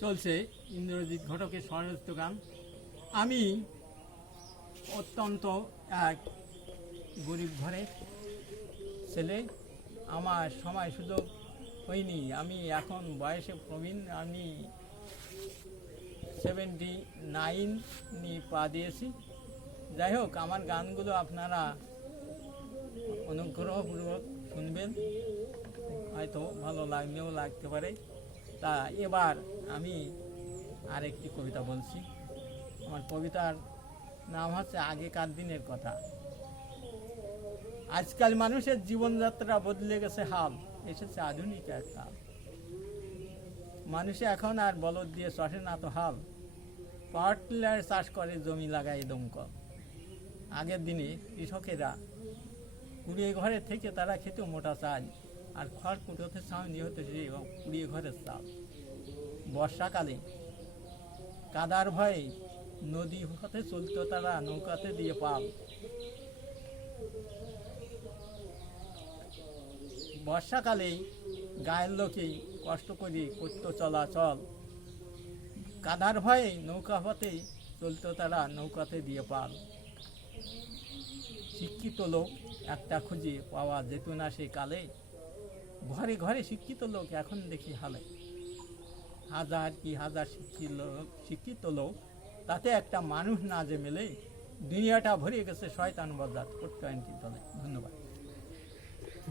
চলছে ইন্দ্রজিৎ ঘটকের স্বরচিত গান। আমি অত্যন্ত এক গরিব ঘরের ছেলে, আমার সময় সুযোগ হয়নি, আমি এখন বয়সে প্রবীণ, আমি 79 পা দিয়েছি। যাই হোক, আমার গানগুলো আপনারা অনুগ্রহপূর্বক শুনবেন, হয়তো ভালো লাগলেও লাগতে পারে। তা এবার আমি আরেকটি কবিতা বলছি। আমার কবিতার নাম হচ্ছে আগেকার দিনের কথা। আজকাল মানুষের জীবনযাত্রা বদলে গেছে হাল, এসেছে আধুনিক এক কাল। মানুষে এখন আর বলদ দিয়ে চষে না তো হাল, পাওয়ার টিলার চাষ করে, জমি লাগায় দমকল। আগের দিনে কৃষকেরা কুড়িয়ে ঘরে থেকে তারা খেত মোটা চাল, আর খড়কুটো হতে ছাউনি হতে কুড়িয়ে ঘরের চাল। বর্ষাকালে কাদার ভয়ে নদী হতে চলত তারা নৌকাতে দিয়ে পাল। বর্ষাকালেই গায়ের লোকেই কষ্ট করে করত চলাচল, কাদার ভয়ে নৌকা হতে চলত তারা নৌকাতে দিয়ে পাল। শিক্ষিত লোক একটা খুঁজে পাওয়া যেত না সে কালে, ঘরে ঘরে শিক্ষিত লোক এখন দেখি হালে। হাজার কি হাজার শিক্ষিত লোক, তাতে একটা মানুষ না যে মেলে, দুনিয়াটা ভরে গেছে শয়তান বজ্জাত কোট্টায়নটির দলে। ধন্যবাদ।